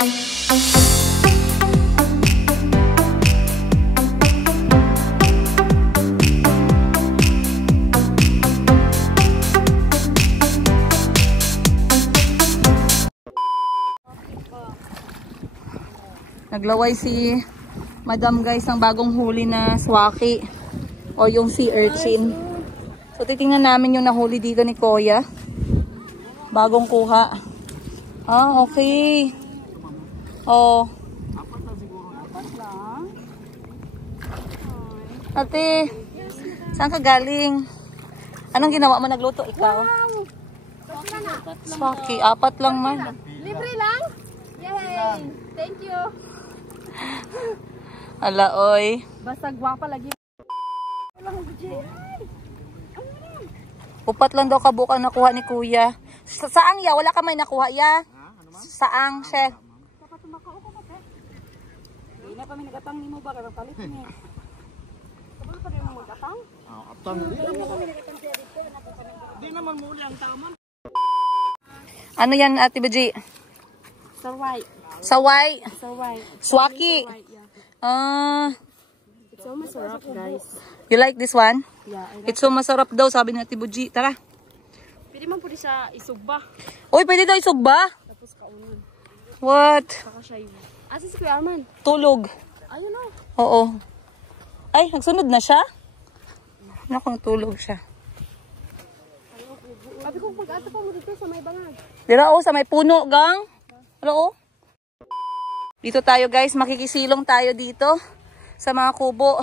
Naglaway si Madam guys ng bagong huli na swaki o yung sea urchin. So titingnan namin yung nahuli dito ni Kuya. Bagong kuha. Ah, okay. Oh. Ate, saan ka galing? Anong ginawa mo? Nagluto ikaw? Wow! Swaki, 4 lang man. Libre lang? Yay! Thank you! Ala, oy. Basta gwapa lagi. Upat lang daw kabukan nakuha ni Kuya. Saang ya? Wala ka may nakuha ya? Saang, chef? Hindi na kami nagatang ni mo ba? Karang palit niya. Kapag pa rin mo magatang? Atang. Di naman muli ang taman. Ano yan, Ate Baji? Saway. Saway. Saway. Swaki. It's so masarap, guys. You like this one? Yeah. It's so masarap daw, sabi ni Ate Baji. Tara. Pwede man po sa isugba. Uy, pwede daw isugba? Tapos kaunan. What? Saka siya yun. Asa si Kuya Arman? Tulog. Ayun o. Oo. Ay, nagsunod na siya? Naku, tulog siya. Sabi ko, pag-asa pa mo dito sa may bangag. Dira o, sa may puno, gang. Hello? Dito tayo guys, makikisilong tayo dito sa mga kubo.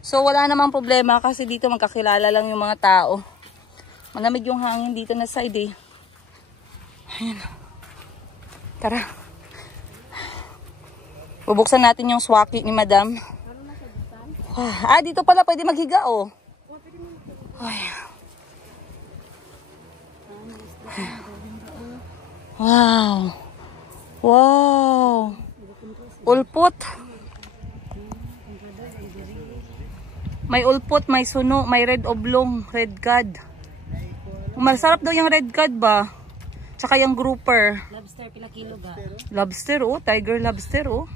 So wala namang problema kasi dito magkakilala lang yung mga tao. Manamig yung hangin dito na side eh. Ayan. Tara. Bubuksan natin yung swaki ni Madam. Ah, dito pala pwede maghiga oh. Ay. Wow. Wow. Ulpot. May ulpot, may suno, may red oblong, red cod. Masarap daw yung red cod ba? Tsaka yung grouper. Lobster, pila kilo ga? Lobster oh, tiger lobster oh.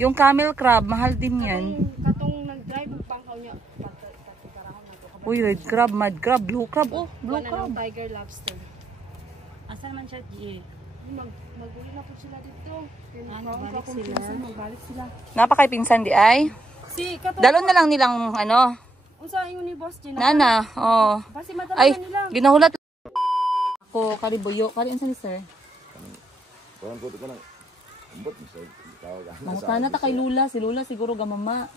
Yung camel crab, mahal din yan. Katong nag-drive ang pangkaw niya. Uy, red crab, mad crab, blue crab oh, blue crab. Tiger lobster. Asan man siya, G? Mag-uli na po sila dito. Magbalik sila. Napakay pinsan di ay. Si katong Dalon na lang nilang ano. unsa ingon ni Boss Gina? Nana, oh. Basi madala Ay, nila. ginahulat ako, karibuyo. Kari unsa ni sir? Parang ko ka na. Ambot mo sa tawag. Mangutana ta kay Lula, si Lula siguro gamama.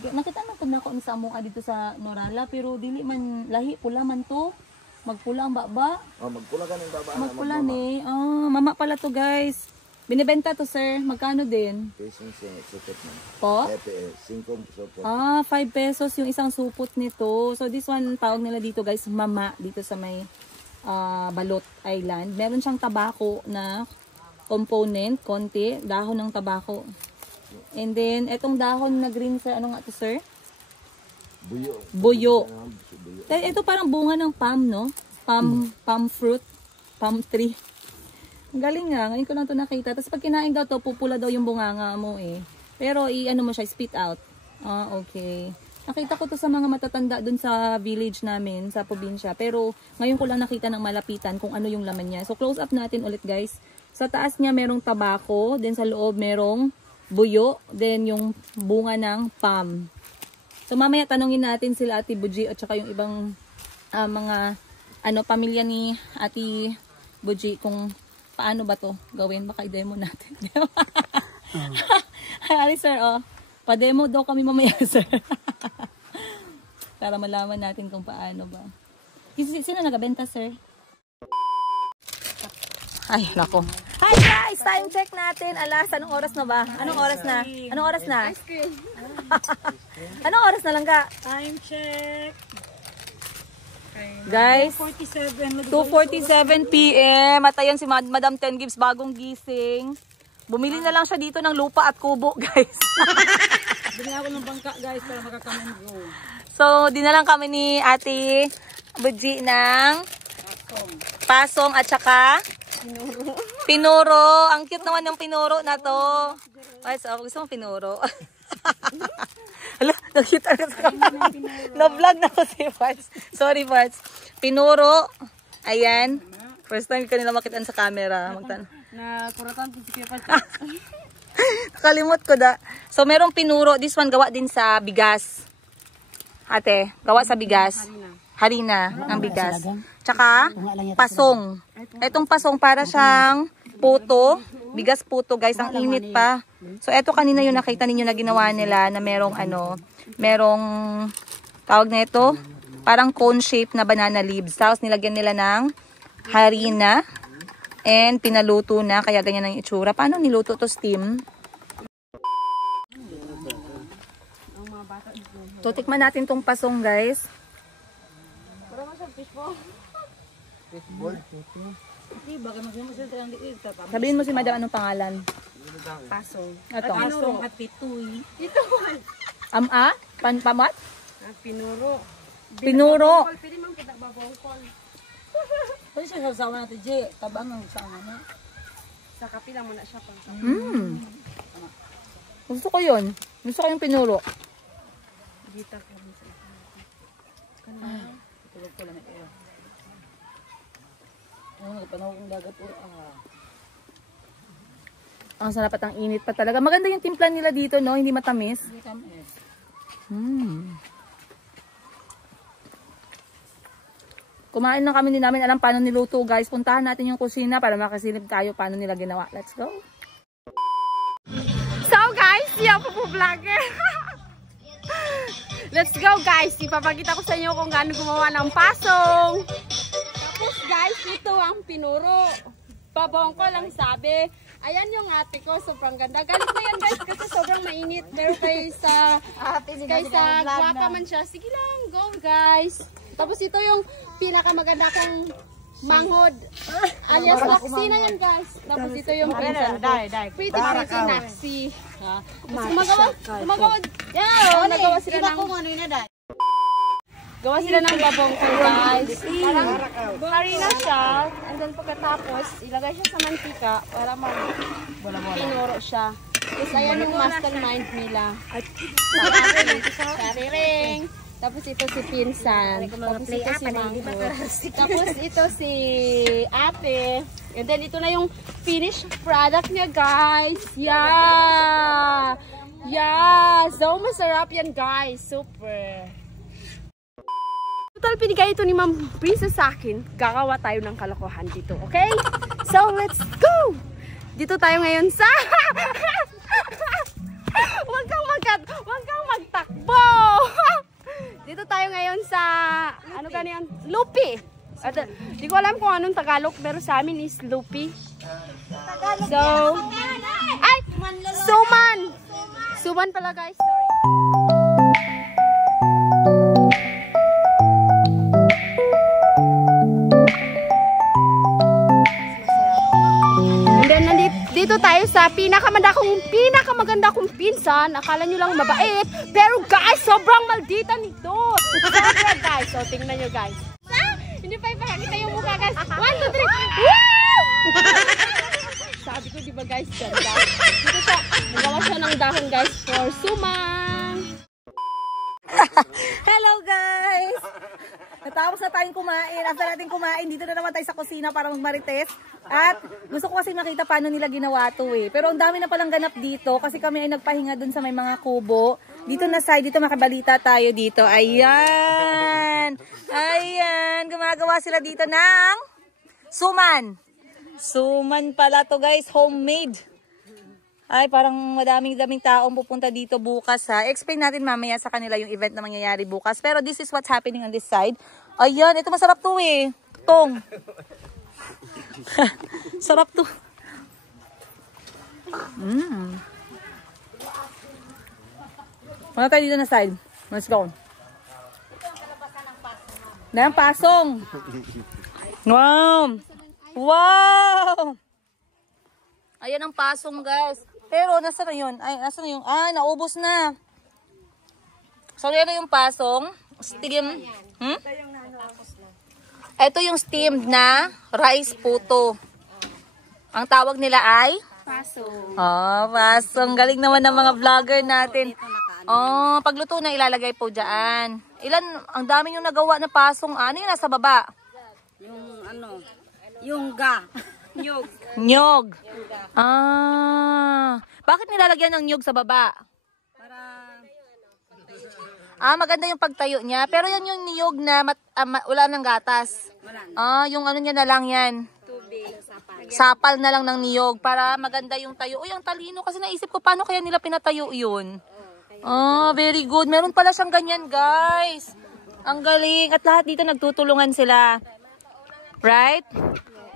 Nakita na pud nako ni sa amuka dito sa Norala pero dili man lahi pula man to. Magpula ang baba. Oh, magpula ka ng baba. Magpula ni. Oh, mama pala to guys. Binibenta to sir. Magkano din? Pesong supot man. Po? 5 supot. Ah, 5 pesos yung isang supot nito. So this one tawag nila dito guys, mama dito sa may Balot Island. Meron siyang tabako na component, konti, dahon ng tabako. And then etong dahon na green sir, ano nga to sir? Buyo. Buyo. Ito parang bunga ng palm, no? Palm fruit, palm tree. Ang galing nga, ngayon ko lang ito nakita. Tapos pag kinain daw to, pupula daw yung bunganga mo eh. Pero i-ano mo siya, spit out. Ah, okay. Nakita ko to sa mga matatanda dun sa village namin, sa probinsya. Pero ngayon ko lang nakita ng malapitan kung ano yung laman niya. So close up natin ulit guys. Sa taas niya merong tabako, then sa loob merong buyo, then yung bunga ng palm. So mamaya tanongin natin sila Ate Buji at saka yung ibang mga pamilya ni Ate Buji kung paano ba to gawin. Baka i-demo natin. Hi sir, oh. Pa-demo daw kami mamaya sir. Para malaman natin kung paano ba. Sino nagabenta sir? Ay, nako. Hi guys! Time check natin. Alas, anong oras na ba? Anong oras na? Anong oras na? Ice cream. Anong oras na lang ka? Time check. Guys, 2:47. 2:47 PM. At ayan si Madam Ten Gibbs bagong gising. Bumili na lang siya dito ng lupa at kubo, guys. Bili ako ng bangka, guys, para makaka-come go. So, dinalang kami ni Ate Buji ng pasong at saka Pinuro. Ang cute naman ng pinuro na to. Ay, so, gusto mo pinuro? Hala, nakita ka sa kamera. Na-vlog na ko si Parts. Sorry, Parts. Pinuro. Ayan. First time ko nila makitaan sa camera. Nakuratan po si Kuya Parts. Nakalimot ko da. So, merong pinuro. This one, gawa din sa bigas. Ate, gawa sa bigas. Harina ng bigas. Tsaka, pasong. Etong pasong para siyang puto. Bigas puto, guys. Ang init pa. So, eto kanina yung nakita ninyo na ginawa nila na merong merong tawag na ito, parang cone shape na banana leaves. Tapos, nilagyan nila ng harina. And, pinaluto na. Kaya ganyan ang itsura. Paano niluto to steam? So, tikman natin tong pasong, guys. Sabihin mo si Madam anong pangalan? Pasong. Ito. Pasong at pituy. Pamat? Pinuro. Pinuro. Pwede mang kita babongkol. Pwede siya sasawa natin, J. Tabang ang sama na. Sa kapila mo na siya pang Gusto ko yun. Gusto ko yung pinuro. Dita ko sa Tulog ko lang ito. Ano, panahon kong dagat po. Ang sarap at ang init pa talaga. Maganda yung timpla nila dito, no? Hindi matamis. Hindi kami. Kumain na kami, din namin alam paano niluto, guys. Puntahan natin yung kusina para makasilip tayo paano nila ginawa. Let's go. So guys, siya po vlogger. Let's go guys. Ipapakita ko sa inyo kung gaano gumawa ng pasong. Tapos guys, ito ang pinuro. Babong ko lang sabi. Ayan yung ate ko, sobrang ganda. Galit na yan guys kasi sobrang mainit. Pero kaysa guwapa man siya. Sige lang, go guys. Tapos ito yung pinakamaganda kong manghod. Alias Naxi na yan guys. Tapos ito yung pinsan ko. Pretty Naxi. Gumagawa sila ng gawa sila ng babong ko guys. Parang harina siya. And then pagkatapos, ilagay siya sa mantika para pinuro siya. Tapos ayan yung mastermind nila. Shariring. Tapos ito si Pinsan. Tapos ito si Mangko. Tapos ito si Ate. And then ito na yung finished product niya guys. Yeah! Yeah! So masarap yan guys. Super! Total pinigay ito ni Ma'am Princess sa akin. Gagawa tayo ng kalokohan dito. Okay? So let's go! Dito tayo ngayon sa... Huwag kang magtakbo! Dito tayo ngayon sa, ano ganyan, Lupi. Di ko alam kung anong Tagalog, pero sa amin is Lupi. So, ay! Suman! Suman pala guys, sorry. And then, dito tayo sa pinakamaganda kong pinsan. Akala nyo lang mabait. Pero guys, sobrang maldita nito. Sobra guys. So, tingnan nyo guys. Hindi pa ipakakita yung mukha guys. 1, 2, 3. Wow! Sabi ko diba guys, ganda. Dito siya, magawa siya ng dahon guys for suman. Hello guys! Natapos na tayong kumain. After natin kumain, dito na naman tayo sa kusina para magmarites. At gusto ko kasi makita paano nila ginawa to eh. Pero ang dami na palang ganap dito kasi kami ay nagpahinga dun sa may mga kubo. Dito na side, dito makabalita tayo dito. Ayan! Ayan! Gumagawa sila dito ng suman. Suman pala to guys, homemade. Ay, parang madaming taong pupunta dito bukas ha. Explain natin mamaya sa kanila yung event na mangyayari bukas. Pero this is what's happening on this side. Ayan, ito masarap to eh. Tong. Sarap to. Wala tayo dito na side. Let's go. Na yung pasong. Wow. Wow. Ayan ang pasong guys. Pero, nasa na yun? Ay, nasa na yung... Ah, naubos na. So, yan yung pasong. Steam. Ito yung steamed na rice puto. Ang tawag nila ay? Pasong. Oh, pasong. Galing naman ng mga vlogger natin. Oh, pagluto na ilalagay po dyan. Ang dami yung nagawa na pasong. Ano yun nasa baba? Yung ano, yung ga. Nyog. Nyog. Ah, bakit nilalagyan ng nyog sa baba? Maganda yung pagtayo niya. Pero yan yung niyog na wala ng gatas. Yung ano niya na lang yan. Tubig. Sapal na lang ng niyog para maganda yung tayo. Uy, ang talino kasi naisip ko paano kaya nila pinatayo yun. Very good. Meron pala siyang ganyan, guys. Ang galing. At lahat dito nagtutulungan sila. Right?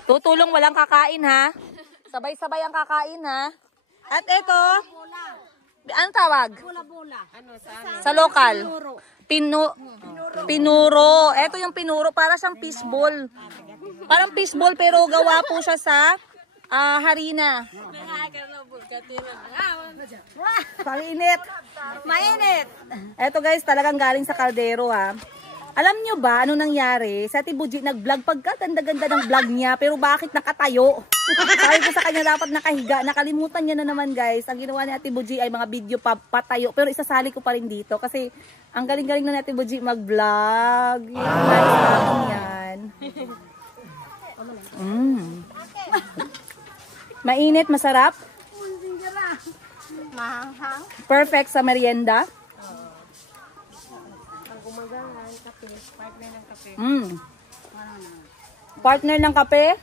Tutulong, walang kakain, ha? Sabay-sabay ang kakain, ha? At ito, anong tawag? Bola-bola. Ano Sa lokal? Pinuro. Ito yung pinuro. Para siyang fishball. Parang fishball pero gawa po siya sa harina. Pang-init. Mainit. Ito guys, talagang galing sa kaldero ha. Alam nyo ba ano nangyari? Sa Ate Buji nag-vlog pagkaganda-ganda ng vlog niya pero bakit nakatayo? Sabi ko sa kanya dapat nakahiga. Nakalimutan niya na naman guys. Ang ginawa ni Ate Buji ay mga video patayo. Pero isasali ko pa rin dito kasi ang galing-galing na ni Ate Buji mag-vlog. Nice natin yan. Mainit, masarap. Mahanghang. Perfect sa merienda. Partner ng kape.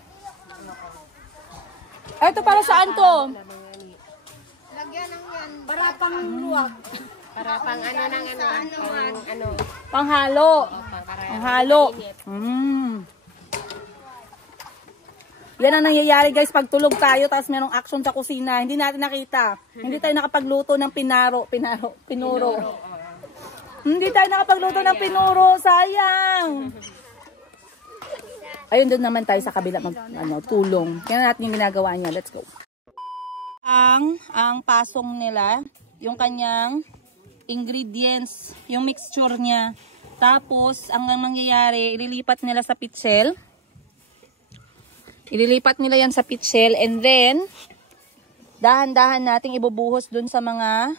Ito para saan to? Lagyan ng yan. Para pang luwag. Para pang ano. Panghalo. Panghalo. Yan ang nangyayari guys pag tulog tayo tapos merong action sa kusina. Hindi natin nakita. Hindi tayo nakapagluto ng pinuro. Hindi tayo nakapagluto ng pinuro. Sayang. Ayun doon naman tayo sa kabila tulong. Yan natin yung ginagawa niya. Let's go. Ang pasong nila, yung kanyang ingredients, yung mixture niya. Tapos, ang mangyayari, ililipat nila sa pitsel. Ililipat nila yan sa pitsel and then, dahan-dahan nating ibubuhos dun sa mga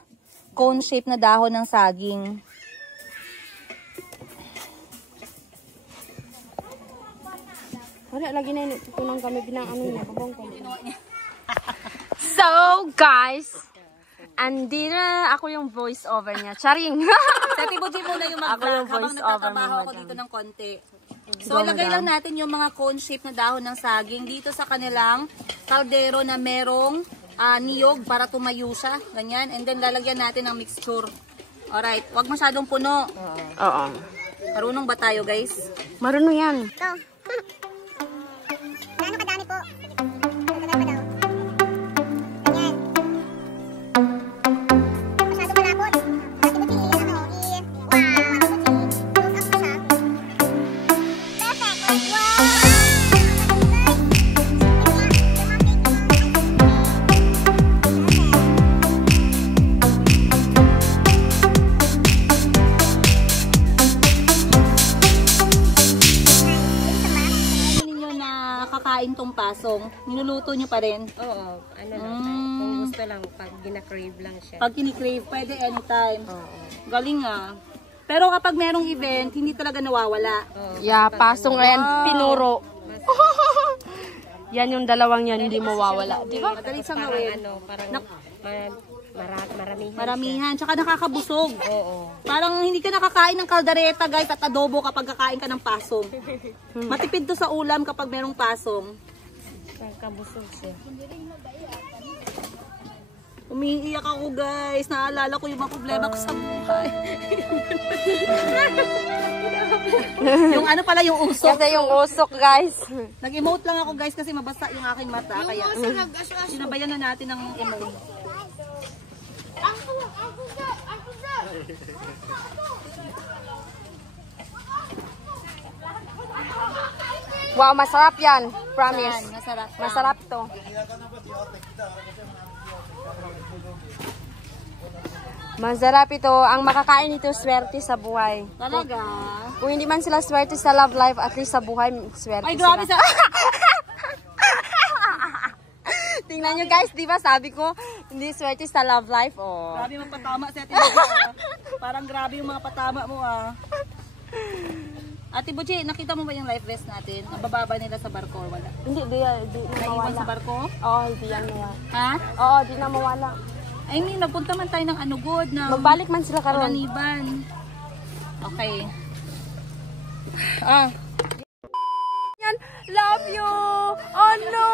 cone shape na dahon ng saging. Wala, lagi na itutunang kami binang niya. Babong ko. So, guys, andito na ako yung voice over niya. Charing! Sa Ate Buji muna yung mag-vlog habang nagtatrabaho ako dito ng konti. So, lagay lang natin yung mga cone shape na dahon ng saging dito sa kanilang kaldero na merong niyog para tumayo siya. Ganyan. And then, lalagyan natin ng mixture. Alright. Huwag masyadong puno. Oo. Marunong ba tayo, guys? Marunong yan. Gaano kadami po? Kadami daw. Ganyan. Masyado malapot. Ate Buti, wow! Ate Buti, close up mo siya. Perfect! Wow! Kakain tong pasong, niluluto nyo pa rin? Oo. Ano lang. Kung gusto lang, pag gina-crave lang siya. Pag kini-crave, pwede anytime. Oo. Galing ah. Pero kapag merong event, hindi talaga nawawala. Yeah, pasong yan. Pinuro. Yan yung dalawang yan, hindi mawawala. Di ba? Madali siyang gawin. Maramihan. Tsaka nakakabusog. Oo. Parang hindi ka nakakain ng kaldereta guys at adobo kapag kakain ka ng pasong. Matipid to sa ulam kapag merong pasong. Nakakabusog siya. Umiiyak ako guys. Naalala ko yung mga problema ko sa buhay. Yung ano pala yung usok. Kasi yung usok, guys. Nag-emote lang ako guys kasi mabasa yung aking mata. Kaya sinabayan na natin ng emote. Wow, masarap yan. Promise. Yan, masarap. Masarap to. Masarap ito. Ang makakain ito, swerte sa buhay. Talaga? Kung hindi man sila swerte sa love life, at least sa buhay, swerte Ay, grabe sila. sa... Tingnan nyo guys, di ba sabi ko, hindi swerte sa love life, oh. Grabe yung patama si Ate Buji. Parang grabe yung mga patama mo ah. Ate Buji, nakita mo ba yung life vest natin? Ang bababa nila sa barko or wala? Hindi Naiwan sa barko? Oo, hindi yan mawala. Ha? Oo, di na mawala. I mean, nagpunta man tayo ng Anugod, ng Magbalik man sila karon. Kalaniban. Okay. Yan, love you! Oh no!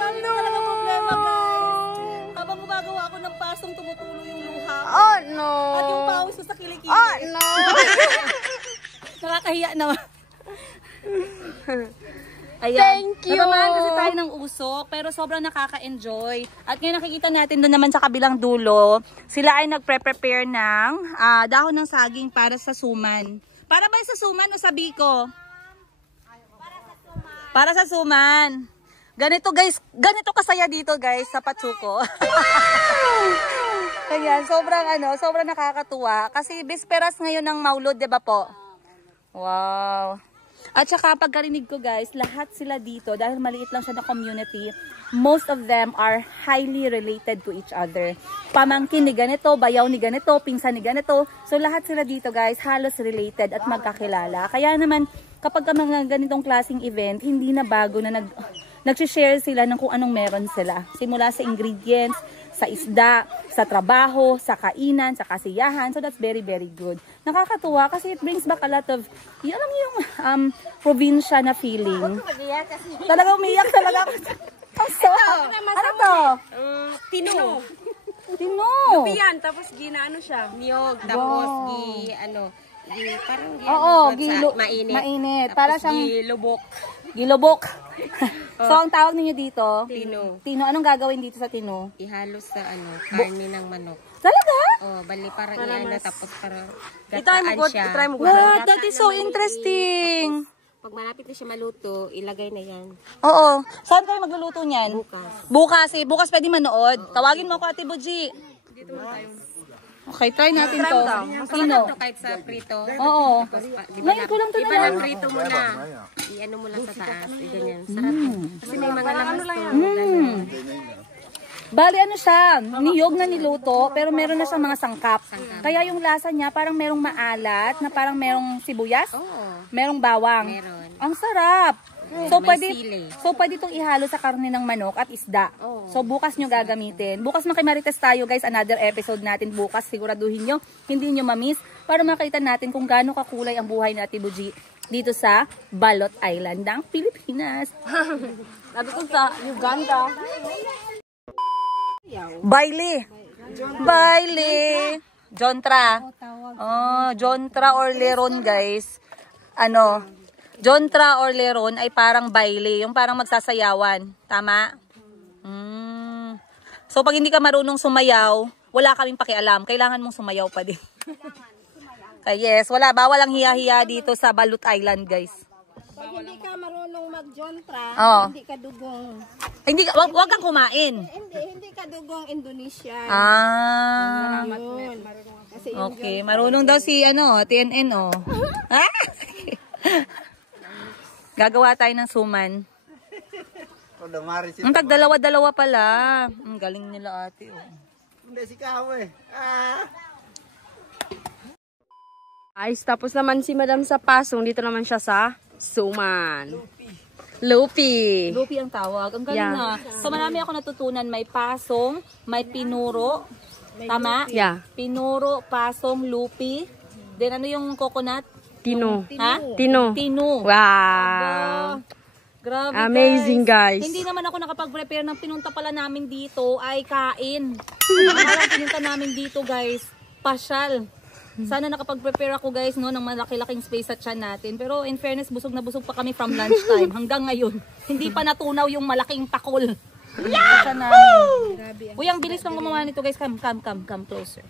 Ano talaga problema, guys? Habang gumagawa ako ng pasong, tumutulo yung luha ko. Oh no! At yung pawis ko sa kilikili. Oh no! Nakakahiya naman. Ayan. Thank you! Natamaan kasi tayo ng usok, pero sobrang nakaka-enjoy. At ngayon nakikita natin doon naman sa kabilang dulo, sila ay nagpre-prepare ng dahon ng saging para sa suman. Para ba sa suman o sa biko? Para sa suman. Ganito guys, ganito kasaya dito guys sa Pachuco. Ayan, sobrang nakakatuwa. Kasi bisperas ngayon ng Maulod, 'di ba po? Wow. At saka pagkarinig ko guys, lahat sila dito, dahil maliit lang siya na community, most of them are highly related to each other. Pamangkin ni ganito, bayaw ni ganito, pinsan ni ganito. So lahat sila dito guys, halos related at magkakilala. Kaya naman, kapag mga ganitong klaseng event, hindi na bago na nag-share sila ng kung anong meron sila. Simula sa ingredients, sa isda, sa trabaho, sa kainan, sa kasiyahan. So that's very, very good. Nakakatuwa kasi it brings back a lot of, alam yung probinsya na feeling. Talaga umiyak talaga ako. Ano to? Tino. Tino. Yan, tapos ginaano siya. Niyog, tapos parang mainit. Mainit. Para siyang Gilubok. gilobok. So ang tawag ninyo dito? Tino. Tino. Anong gagawin dito sa tino? Ihalos sa karne ng manok. Talaga? Oh, bali parang tapos parang Itry mo, gataan siya. itry mo. Wow, that is so interesting. Pag malapit na siya maluto, ilagay na yan. Oo. Saan kayo magluluto niyan? Bukas. Bukas pwede manood. Tawagin mo ako Ate Buji. Okay, try natin to. Tino. Ito kahit sa prito. Oo. Ngayon ko lang to Iba na. ng prito mo na. I-ano mo lang sa taas. Ganyan. Sarap. Kasi may mga lamas to. Bali ano siya, niyog na niluto, pero meron na siyang mga sangkap. Kaya yung lasa niya parang merong maalat, na parang merong sibuyas, merong bawang. Meron. Ang sarap! So may pwede, sili. itong ihalo sa karne ng manok at isda. So bukas nyo gagamitin. Bukas makimarites tayo guys, another episode natin bukas. Siguraduhin nyo, hindi nyo mamiss, para makita natin kung gaano kakulay ang buhay ni Ate Buji dito sa Balot Island ng Pilipinas. Sabi ko sa Uganda. Bailey. Jontra. Oh, Jontra or Leron guys. Jontra or Leron ay parang baile, yung parang magsasayawan. Tama? So pag hindi ka marunong sumayaw, wala kaming pakialam. Kailangan mong sumayaw pa din. Yes, bawal ang hiya-hiya dito sa Balot Island guys. Pag hindi ka marunong mag-jontra, hindi ka dugong. Wag kang kumain. Hindi ka dugong Indonesia. Yun. Kasi Okay, marunong daw si TNN Ha? Gagawa tayo ng suman. Ang tagdalawa-dalawa pala. Ang galing nila ate Hindi si Kawe. Ayos, tapos naman si Madam sa pasong. Dito naman siya sa suman. Lupi. Lupi ang tawag. Ang galing na. So marami ako natutunan. May pasong, may pinuro. Tama? Yeah. Pinuro, pasong, lupi. Then ano yung coconut? Tino. Ha? Tino. Tino. Wow. Grabe Amazing, guys. Hindi naman ako nakapag-prepare ng pinunta pala namin dito ay kain. Ang pinunta namin dito guys, pasyal. Sana nakapag-prepare ako guys ng malaki-laking space sa tiyan natin. Pero in fairness, busog na busog pa kami from lunchtime hanggang ngayon. Hindi pa natunaw yung malaking pakol. Yeah! Uy, ang bilis lang gumawa nito guys. Come closer.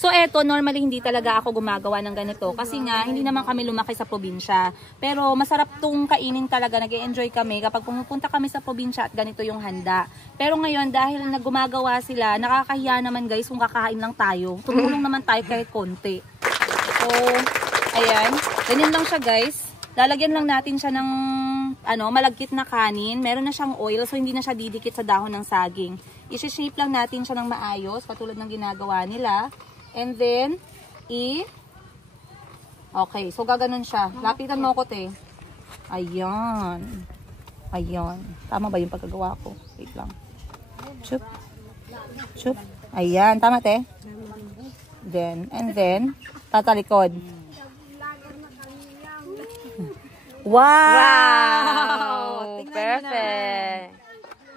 So eto, normally hindi talaga ako gumagawa ng ganito kasi nga hindi naman kami lumaki sa probinsya. Pero masarap tong kainin talaga, nag-e-enjoy kami kapag pumupunta kami sa probinsya at ganito yung handa. Pero ngayon dahil gumagawa sila, nakakahiya naman guys kung kakain lang tayo. Tumulong naman tayo kahit konti. So, ayan. Ganyan lang siya guys. Lalagyan lang natin siya ng malagkit na kanin. Meron na siyang oil, so hindi na siya didikit sa dahon ng saging. I-shape lang natin siya ng maayos, katulad ng ginagawa nila. And then, okay, so gaganon siya. Lapitan mo ko, te. Ayan. Ayan. Tama ba yung pagkagawa ko? Wait lang. Chup. Chup. Ayan. Tama, te? Then, and then, tatalikod. Wow! Perfect.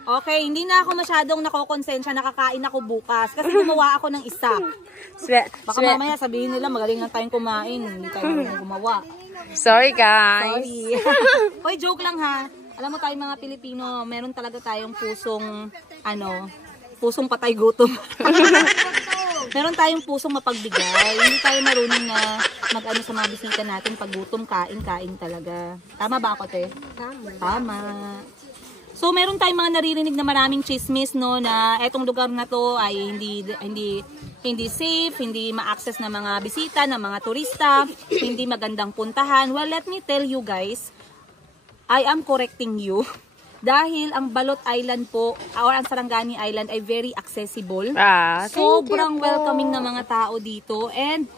Okay, hindi na ako masyadong nakokonsensya, nakakain ako bukas. Kasi gumawa ako ng isa. Baka mamaya sabihin nila, magaling lang tayong kumain. Hindi tayo marunong gumawa. Sorry, guys. Sorry. Hoy, joke lang ha. Alam mo tayong mga Pilipino, meron talaga tayong pusong, pusong patay gutom. Meron tayong pusong mapagbigay. Hindi tayo marunong na mag-ano sa mga bisita natin. Pag gutom, kain talaga. Tama ba ako, te? Tama. So, meron tayong mga naririnig na maraming chismis, no, na etong lugar na to ay hindi safe, hindi ma-access ng mga bisita, ng mga turista, hindi magandang puntahan. Well, let me tell you guys, I am correcting you. Dahil ang Balot Island po, or ang Sarangani Island ay very accessible. Sobrang welcoming na mga tao dito. And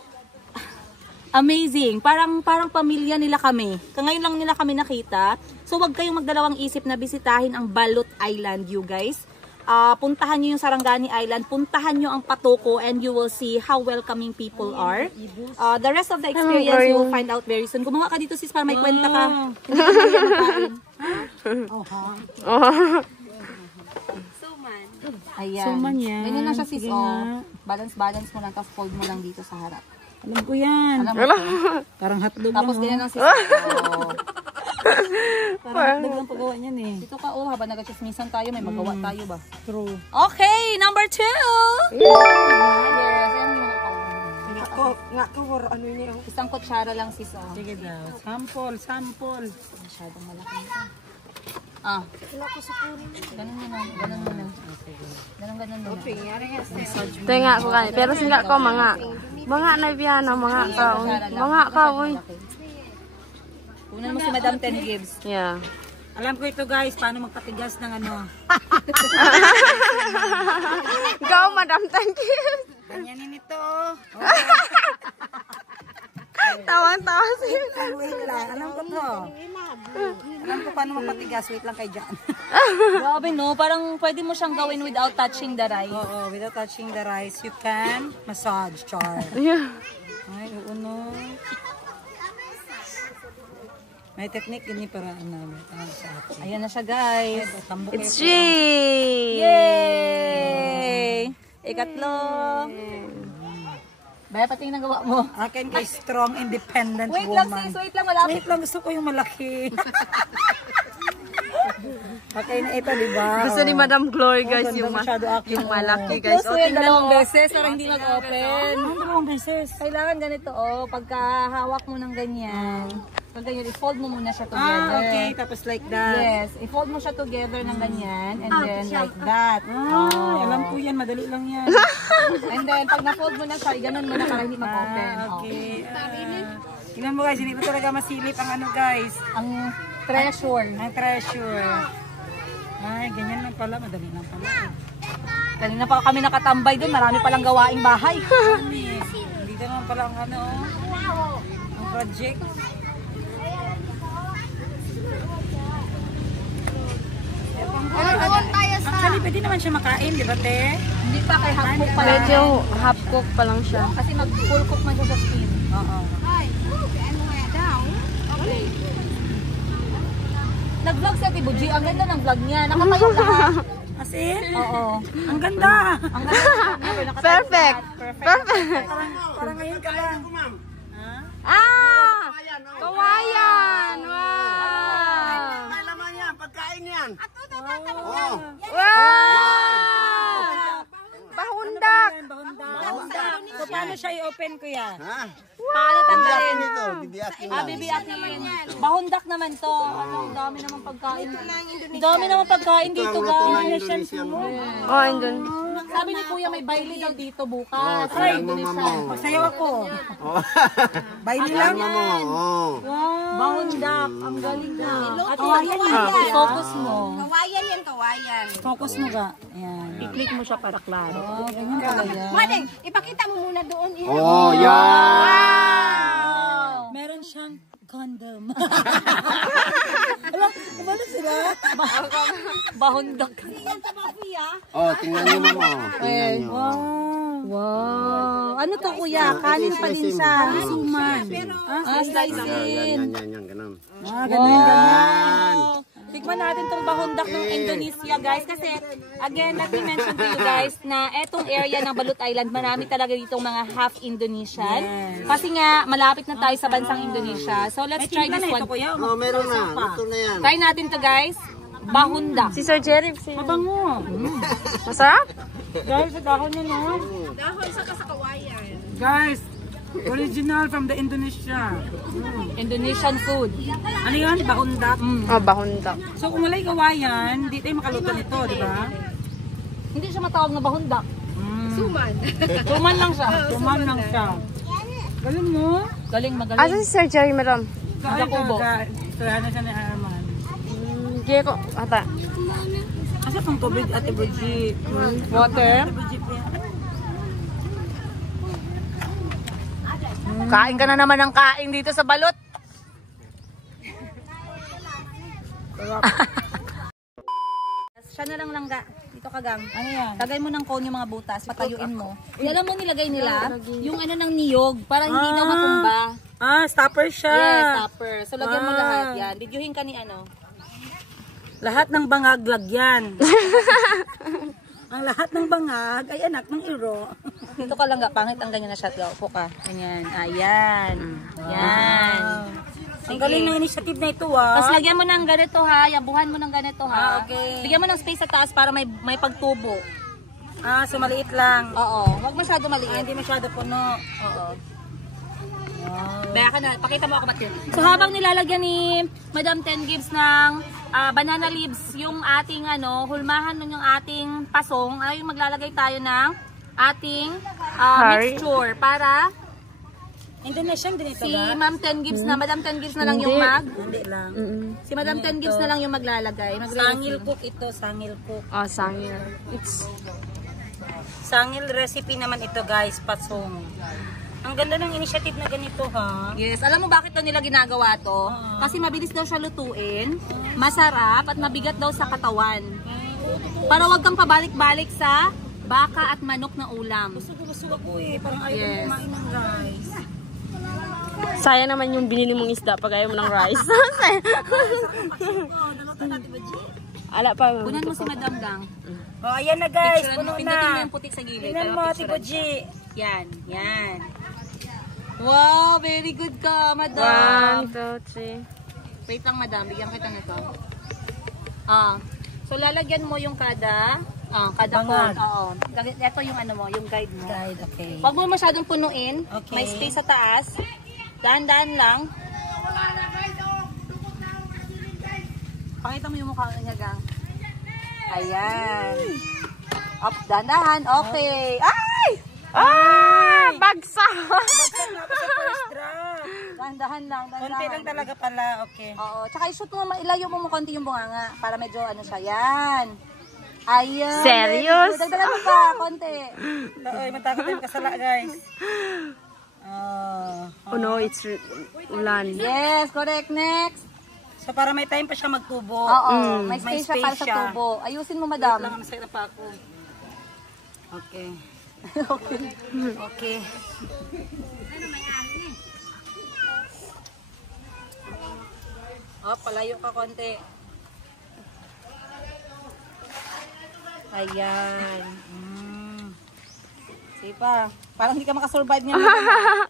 amazing. Parang pamilya nila kami. Ngayon lang nila kami nakita. So, wag kayong magdalawang isip na bisitahin ang Balot Island, you guys. Puntahan nyo yung Sarangani Island. Puntahan nyo ang Patoko and you will see how welcoming people are. The rest of the experience you will find out very soon. Gumawa ka dito, sis, para may kwenta ka. Suman. Ayan. Suman yan. Ganyan na siya, sis. Sige nga. Balance mo lang, tapos fold mo lang dito sa harap. Alam ko yan. Alam mo, Parang hotdog tapos lang. ganyan ang sis. Parang hotdog lang paggawa niyan eh. Dito ka, habang nagchismisan tayo, may magawa tayo ba? True. Okay, number 2! Yes, ayan mo lang ako. Ano niya? Isang kutsara lang, sis. Sige daw. Sample. Masyadong malaki ito. Ganun mo na. Ganun mo na. Tenga ko kani, pero singga ko mga na biyana, mga kaon. Mga kaon. Kunan mo si Madam 10 Gibbs. Yeah. Alam ko ito guys, paano magpatigas ng ano. Go, Madam, thank you. Ganyanin ito. Tawang-tawa siya. Wait lang, alam ko to. Alam ko paano magpatigas, wait lang kay Jan. Grabe no, parang pwede mo siyang gawin without touching the rice. Oo, without touching the rice, you can massage, char. Yeah. Ay, uno. May technique yun para sa atin. Ayan na siya, guys. It's Jay! Yay! Ikatlo. Baya pati yung nagawa mo. Akin kay strong, independent Wait lang, woman. sis. Wait lang, malapit. Wait lang, gusto ko yung malaki. Okay na ito, di ba? Gusto ni Madam Glory, guys, ganda yung masyado akin. malaki, guys. Close mo yan dalawang beses para hindi mag-open. Dalawang beses. Kailangan ganito, pagka hawak mo ng ganyan. Pag ganyan, i-fold mo muna siya together. Okay. Tapos like that. Yes, i-fold mo siya together ng ganyan. And then, like that. Alam ko yan, madali lang yan. And then, pag na-fold mo na siya, i-ganon mo na para hindi mag-open. Okay. Tingnan mo guys, hindi ko talaga masilip ang ano guys. Ang treasure. Ang treasure. Ay, ganyan lang pala. Madali lang pala. Kanina pa kami nakatambay doon, marami palang gawaing bahay. Dito naman pala ang ano, ang project. Actually, pwede naman siya makain, di ba te? Hindi pa kay half cook pa lang. Medyo half cook pa lang siya. Kasi mag-full cook man siya sa steam. Oo. Nag-vlog si Ate Buji. Ang ganda ng vlog niya. Nakatayo lahat. As in? Oo. Ang ganda! Ang ganda. Perfect! Perfect! Parang ngayon ka lang. Ah! Kawayan! Wow! May laman yan, pagkain yan. Wow! Bahundak! So, paano siya i-open ko yan? Ha? Paano tanggalin? Ito, bibiyakin lang. Bibiyakin. Bahundak naman to. Ano, ang dami naman pagkain. Ang dami naman pagkain dito, Ito ang guys. Indonesian mo. Oh, and dun. Sabi ni Kuya may baile daw dito bukas. Ay, Indonesia. Magsayaw ako. Baili lang. Wow. Boundak. Ang galing na. Kawayan yan. Focus mo. Kawayan yan, kawayan. Focus mo ga. Ayan. I-click mo siya para klaro. Oh, ganyan pala yan. Madeng, ipakita mo muna doon. Oh, yan! Meron siyang condom. Bahundak. Oh, tingnan niyo mama. Tingnan niyo. Wow. Ano to Kuya? Kanin pa din siya. Suman. Slicing. Yan, ganun. Ganyan. Tikman natin tong bahundak ng Indonesia guys. Kasi again, let me mention to you guys na etong area ng Balut Island, marami talaga ditong mga half Indonesian. Kasi nga, malapit na tayo sa bansang Indonesia. So let's try this one. Oh, meron na. Ito na yan. Try natin to guys. Bahundak. Si Sir Jerry. Mabango. Masarap? Guys, sa dahon niya no? Dahon sa kawayan. Guys, original from the Indonesia. Indonesian food. Ano yan? Bahundak. Oh, bahundak. So kung walay kawayan, di tayo makaluto nito, di ba? Hindi siya matawag na bahundak. Suman. Tuman lang siya. Tuman lang siya. Galing mo? Galing, magaling. Asa si Sir Jerry, madam? Jacobo. Kaya na siya ni Arman. Diego, ata. Asa pang tubig at ibuji? Water. Kain ka na naman ng kain dito sa Balot. Siya na lang langga. Dito ka gang. Ano yan? Lagay mo ng cone yung mga butas, patayuin mo. Alam mo nilagay nila yung ano ng niyog para hindi na matumba. Ah, stopper siya. Yes, topper. So lagyan mo lahat yan. Videohin ka ni ano. Lahat ng bangag lagyan. Ang lahat ng bangag ay anak ng iro. Dito ka langga, pangit ang ganyan na shot. Upo ka. Ganyan. Ayan. Yan. Ang galing ng initiative na ito ah. Tapos lagyan mo ng ganito ha, yabuhan mo ng ganito ha. Okay. Bigyan mo ng space sa taas para may pagtubo. Ah, so maliit lang. Oo, huwag masyado Ah, maliit. hindi masyado puno. Oo. Baya ka na, pakita mo ako ba't yun. So habang nilalagyan ni Madam Ten Gibbs ng banana leaves, yung ating hulmahan nun yung ating pasong, ay maglalagay tayo ng ating mixture para Indonesian din ito si ba? Ma'am Ten Gibbs na, Madam Ten Gibbs na lang yung Hindi lang. si Madam Ten Gibbs na lang yung maglalagay. Sangil cook ito, sangil cook. Oh, sangir. It's Sangil recipe naman ito guys, pasong. Ang ganda ng initiative na ganito ha. Yes, alam mo bakit daw nila ginagawa to? Kasi mabilis daw siya lutuin, masarap at mabigat daw sa katawan. Para wag kang pabalik-balik sa baka at manok na ulam. Gusto ako eh, parang ayaw Yes. ko kumain ng rice. sayang naman yung binili mong isda pag ayaw mo ng rice. Ala pa. Kunan mo si Madam Gang. Oh, ayan na guys, Picturean puno mo, pindutin mo na. yung putik sa gilid. Tingnan Kaya mo, picturean. Tipo G. Yan, yan. Wow, very good ka, Madam. 1, 2, 3. Wait lang, Madam, bigyan kita nito. So lalagyan mo yung kada Bangag. cone. Oo. Ito yung ano mo, yung guide mo. Guide, okay. Huwag mo masyadong punuin. Okay. May space sa taas. Dahan-dahan lang. Pakita mo yung mukha niya, Gang. Ayan. Up, dahan-dahan. Okay. Ay! Ah! Bagsak! Dahan-dahan lang. Konti lang talaga pala, okay. Oo. Tsaka i-shoot mo, ilayo mo konti yung bunganga para medyo ano siya. Yan. Ayan. Serious? Dagdagan mo pa, konti. Ay, matakot yung kasala guys. Oh no, it's ulan. Yes, correct. Next. So para may time pa siya magtubo. Oo. May space siya para sa siya. tubo. Ayusin mo, Lang Madam. masaya pa ako. Okay. Okay. Okay. Palayo ka konti. Ayan. Sige pa. Parang hindi ka makasurvive niya.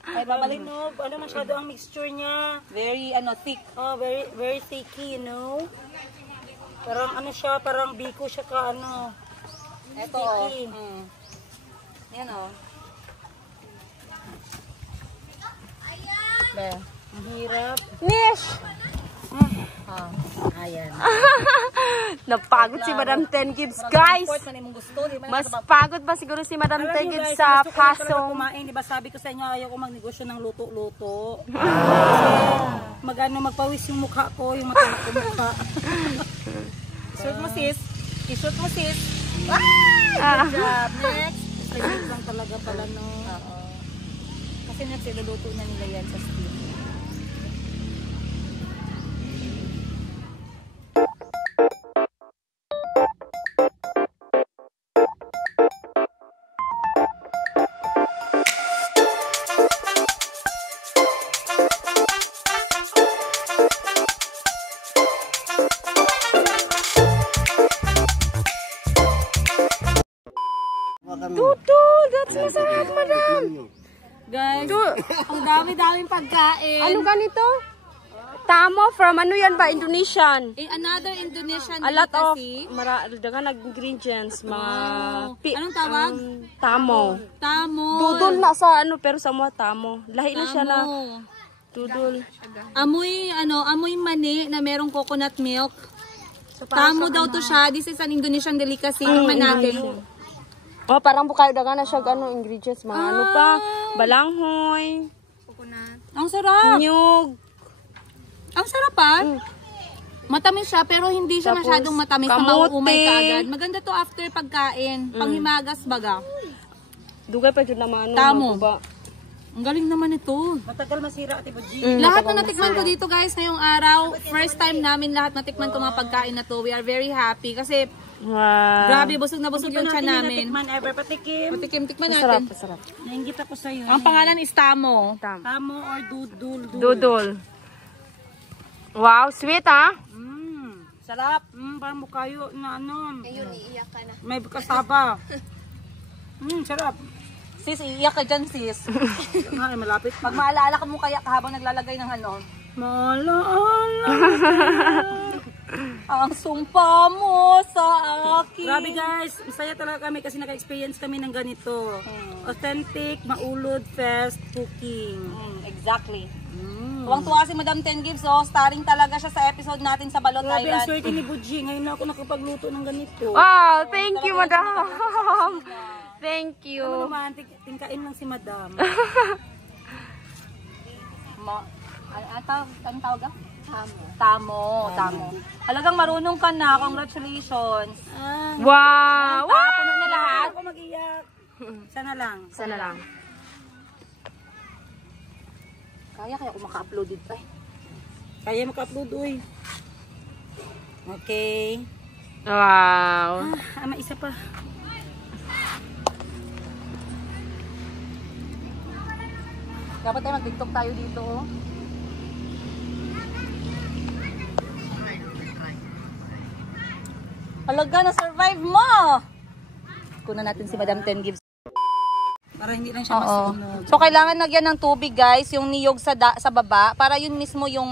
Ay, babalik. Ano masyado ang mixture niya? Very, thick. Oh, very very thicky, you know. Parang ano siya, parang biko siya ka ano. Ito, Sticky. Yan, Be. Ang hirap. Nish! Ayan. Napagod si Madam Ten Gibbs, guys. Mas pagod ba siguro si Madam Alam Ten niyo, Gibbs guys, sa gusto ko na talaga pasong? kumain. Diba sabi ko sa inyo, ayaw ko magnegosyo ng luto-luto. Kasi magpawis yung mukha ko, yung mata ko mukha. Shoot mo sis. I-shoot mo sis. Good job. Next. Next lang talaga pala no. Kasi next, iluluto na nila yan sa steam. That's masarap, Madam. Guys, ang dami-daming pagkain. Ano ganito? Tamo from ano yan ba? Indonesian. Another Indonesian A lot of delicacy. dagan ingredients, mga Anong tawag? tamo. Tamo. Dudol na sa ano pero sa mga tamo. Lahi na siya na dudol. Amoy mani na merong coconut milk. Tamo daw to siya. This is an Indonesian delicacy. Tingnan natin. Oh, parang bukayo dagan na siya ano ingredients, mga ano pa, balanghoy, Ang sarap. nyug. Ang sarap pa. Matamis siya pero hindi siya Tapos, masyadong matamis na kamote. mauumay ka agad. Maganda to after pagkain. Panghimagas baga. Dugay pa jud naman ano. Tamo. Ba? Ang galing naman ito. Matagal masira Ate Budji. Lahat na natikman ko dito guys ngayong araw. First time namin lahat natikman itong mga pagkain na to. We are very happy kasi Wow. grabe busog na busog yung tiyan namin. Natikman ever patikim. Tikman Masarap, natin. masarap. Nainggit ako sa iyo. Ang pangalan is Tamo. Tamo or dudul. Dudol. Wow, sweet ah. Sarap. Parang mukayo na ano. Ayun, iiyak ka na. May kasaba. Sarap. Sis, iiyak ka dyan sis. Ay, malapit. Pag maalala ka mo kaya habang naglalagay ng ano. Malaala. Ang sumpa mo sa akin. Grabe guys, masaya talaga kami kasi naka-experience kami ng ganito. Authentic, maulod, fest, cooking. Exactly. Tuwang-tuwa si Madam Ten Gibbs, starring talaga siya sa episode natin sa Balot Grabe ang Island. swerte ni Budji. Ngayon na ako nakapagluto ng ganito. Wow, thank you, Madam. Thank you. Ano naman, tingkain lang si Madam. Anong tawag ka? Tamo. Halagang marunong ka na. Congratulations. Wow. Puno na lahat. Ako mag-iyak. Sana lang. Sana lang. Kaya ko maka-upload dito. Ay. Kaya maka-upload, uy. Okay. Wow. May isa pa. Dapat tayo mag-tiktok tayo dito. Halaga na survive mo! Kunan natin si Madam Ten Gibbs. Para hindi lang siya Oo. masunog. So kailangan lagyan ng tubig guys, yung niyog sa baba para yun mismo yung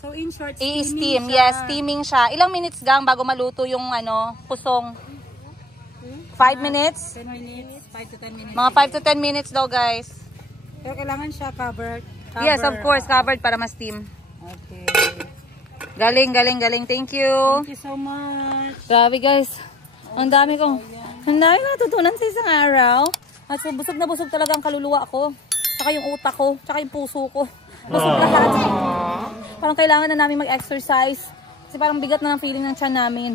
So in short, i-steam. siya. Yes, steaming siya. Ilang minutes gang bago maluto yung pusong? 5 minutes? 10 minutes, 5 to 10 minutes. Mga 5 to 10 minutes daw guys. Pero kailangan siya covered. Yes, of course, covered para ma-steam. Okay. Galing. Thank you. Thank you so much. Grabe guys. Ang dami kong natutunan sa isang araw. At so, busog na busog talaga ang kaluluwa ko. Tsaka yung utak ko. Tsaka yung puso ko. Busog lahat. Parang kailangan na namin mag-exercise. Kasi parang bigat na ng feeling ng tiyan namin.